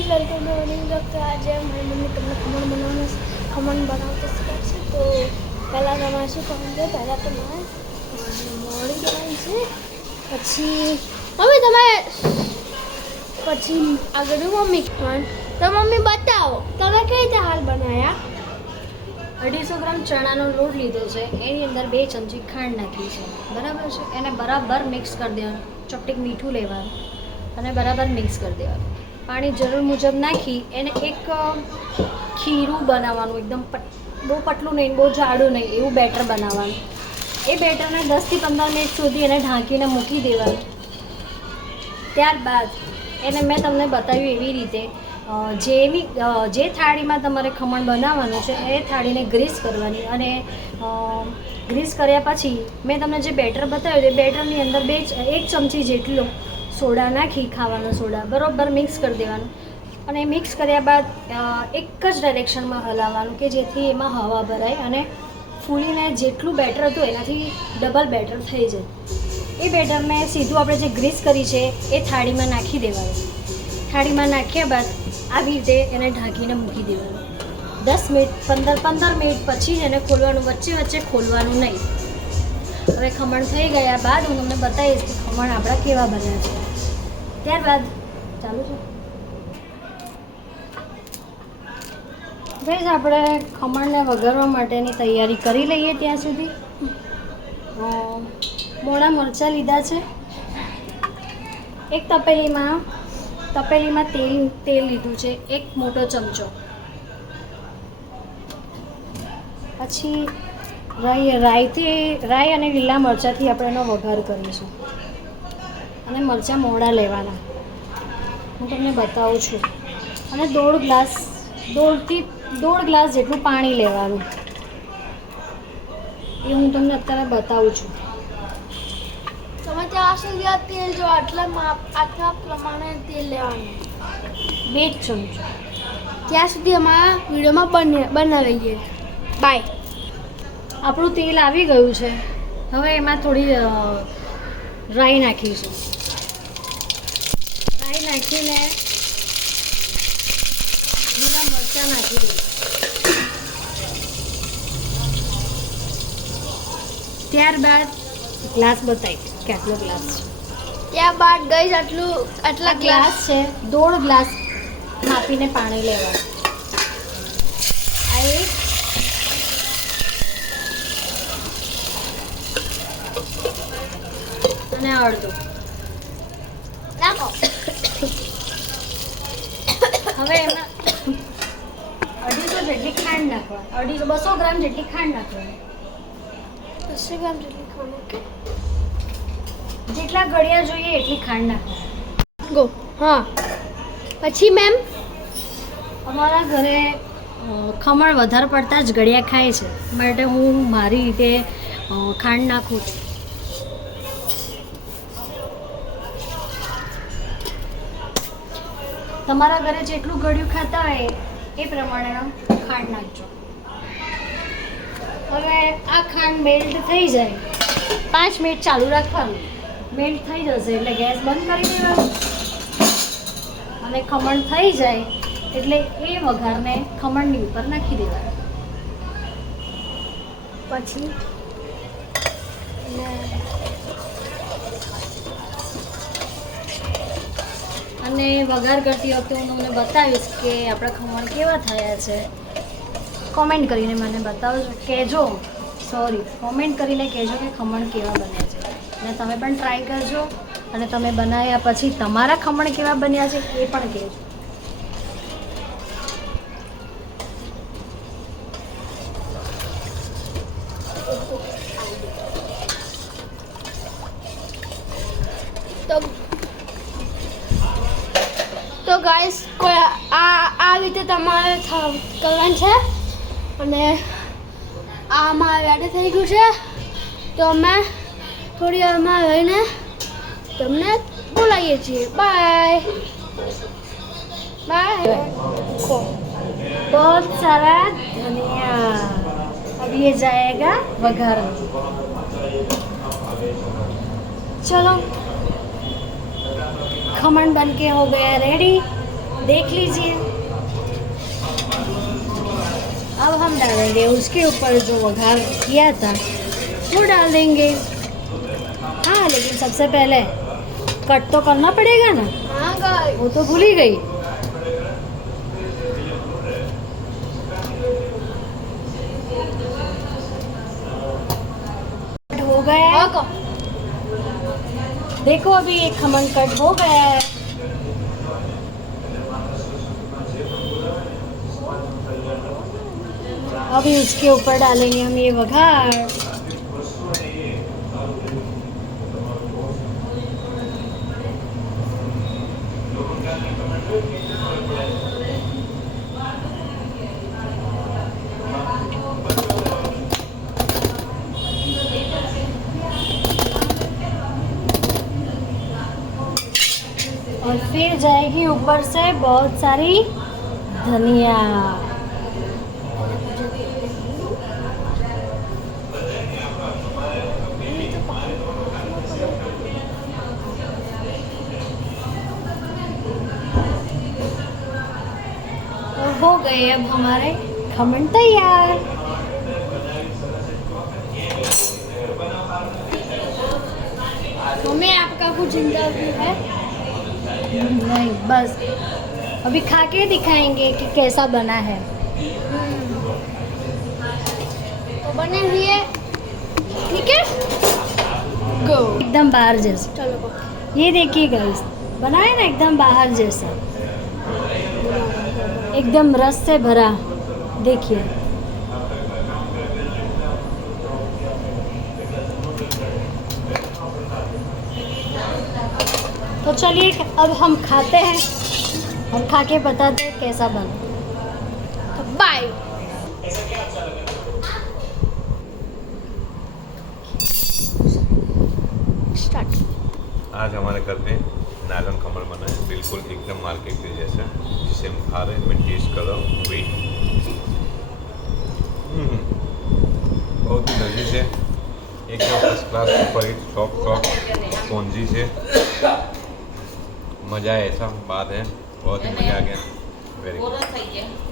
Guys welcome to morning blog. तो आज મારી મમ્મી તમને ખમણ બનાવતા શીખવાડશે। તો પહેલાં તમારે શું કરવાનું છે, પહેલાં તમારે મોળી કરવાની છે, પછી મમ્મી તમે પછી આગળ મમ્મી કરવાનું। તો મમ્મી બતાવો તમે કઈ રીતે હાલ બનાવ્યા। 250 ગ્રામ ચણાનો લોટ લીધો છે, એની અંદર 2 ચમચી ખાંડ નાખી છે, બરાબર છે। એને બરાબર મિક્સ કરી દેવાનું, ચપટીક મીઠું લેવાનું અને બરાબર મિક્સ કરી દેવાનું। પાણી જરૂર મુજબ નાખી એને એક ખીરું બનાવવાનું, એકદમ બહુ પતલું નહીં બહુ જાડું નહીં એવું બેટર બનાવવાનું। એ બેટરને 10 થી 15 મિનિટ સુધી એને ઢાંકીને મૂકી દેવાનું। ત્યારબાદ એને મેં તમને બતાવ્યું એવી રીતે જે થાળીમાં તમારે ખમણ બનાવવાનું છે એ થાળીને ગ્રીસ કરવાની અને ગ્રીસ કર્યા પછી મેં તમને જે બેટર બતાવ્યું એ બેટરની અંદર 1 ચમચી જેટલો સોડા નાખી, ખાવાનો સોડા બરાબર મિક્સ કરી દેવાનું અને મિક્સ કર્યા બાદ એક જ ડાયરેક્શનમાં હલાવવાનું કે જેથી એમાં હવા ભરાય અને ફૂલીને જેટલું બેટર હતું એનાથી ડબલ બેટર થઈ જાય। એ બેટરને સીધું આપણે જે ગ્રીસ કરી છે એ થાળીમાં નાખી દેવાનું। થાળીમાં નાખ્યા બાદ આવી રીતે એને ઢાંકીને મૂકી દેવાનું। 10 મિનિટ 15 મિનિટ પછી જ એને ખોલવાનું, વચ્ચે વચ્ચે ખોલવાનું નહીં। હવે ખમણ થઈ ગયા બાદ હું તમને બતાવીશ કે ખમણ આપણા કેવા બન્યા છે। ત્યારબાદ ચાલુ છે ગાઈસ, આપણે ખમણને વઘારવા માટેની તૈયારી કરી લઈએ। ત્યાં સુધી મોળા મરચાં લીધા છે, એક તપેલીમાં તેલ લીધું છે 1 મોટો ચમચો, પછી રાઈ અને લીલા મરચાંથી આપણે એનો વઘાર કરીશું અને મરચાં મોડા લેવાના હું તમને બતાવું છું। અને 1.5 ગ્લાસ જેટલું પાણી લેવાનું એ હું તમને અત્યારે બતાવું છું। તમે ત્યાં સુધી તેલ જો આટલા પ્રમાણે તેલ લેવાનું 2 ચમચો। ત્યાં સુધી અમારા વિડીયોમાં બનાવીએ। બાય। આપણું તેલ આવી ગયું છે, હવે એમાં થોડી રાઈ નાખીશું। રાઈ નાખીને લીલા મરચાં નાખી દઈશું। ત્યારબાદ ગ્લાસ બતાવી કે આટલો ગ્લાસ છે, ત્યારબાદ ગઈ આટલા ગ્લાસ છે 1.5 ગ્લાસ માપીને પાણી લેવાનું। આ એક અને અડધું નાખો। હવે એમાં 250 જેટલી ખાંડ નાખવાની, 200 ગ્રામ જેટલી ખાંડ નાખવાની। 200 ગ્રામ જેટલી ખાંડ, ઓકે। જેટલા ગળ્યા જોઈએ એટલી ખાંડ નાખવાની। ગો હા। પછી મેમ અમારા ઘરે ખમણ વધારે પડતા જ ગળ્યા ખાય છે, માટે હું મારી રીતે ખાંડ નાખું છું। તમારા ઘરે જેટલું ગળ્યું ખાતા હોય એ પ્રમાણે ખાંડ નાખજો। હવે આ ખાંડ મેલ્ટ થઈ જાય 5 મિનિટ ચાલુ રાખવાનું, મેલ્ટ થઈ જશે એટલે ગેસ બંધ કરી દેવાનું અને ખમણ થઈ જાય એટલે એ વઘારને ખમણની ઉપર નાખી દેવાનું। પછી અને વઘાર કરતી વખતે હું તમને બતાવીશ કે આપણા ખમણ કેવા થયા છે। કોમેન્ટ કરીને મને બતાવજો, કોમેન્ટ કરીને કહેજો કે ખમણ કેવા બન્યા છે અને તમે પણ ટ્રાય કરજો અને તમે બનાવ્યા પછી તમારા ખમણ કેવા બન્યા છે એ પણ કહેજો। તો ગાઈસ કોઈ આ રીતે તમારે કરવાનું છે અને આમાં રેડી થઈ ગયું છે। તો અમે થોડી વારમાં રહીને તમને બોલાવીએ છીએ। Bye bye. बहुत सारा धनिया, अब ये जाएगा वघार। चलो खमन बन के हो गया रेडी, देख लीजिए। अब हम डालेंगे उसके ऊपर जो वघार किया था वो डाल देंगे। हाँ लेकिन सबसे पहले कट तो करना पड़ेगा ना, हाँ गाइस, वो तो भूल ही गई। कट हो गया है। हाँ देखो अभी एक खमन कट हो गया है। अभी उसके ऊपर डालेंगे हम ये वघार। और फिर जाएगी ऊपर से बहुत सारी धनिया। और हो गए अब हमारे खमन तैयार। मम्मी आपका कुछ इंटरव्यू है? नहीं बस अभी खा के दिखाएंगे कि कैसा बना है। तो बने हुए ठीक है, गो एकदम बाहर जैसा। चलो गो। ये देखिए गाइस, बना है ना एकदम बाहर जैसा, एकदम रस से भरा। देखिए तो चलिए अब हम खाते हैं और खा के बताते हैं कैसा बना। तो बाय। स्टार्ट। आज हमारे घर पे नायलॉन खमण बना है, बिल्कुल एकदम मार्केट के जैसा, जिसे हम खा रहे हैं। मैं टेस्ट कर रहा हूँ, वेट। बहुत ही लजीज है, एकदम first class, super hit, soft spongy से। मज़ा है, ऐसा बात है, बहुत ही मज़ा आ गया। Very good.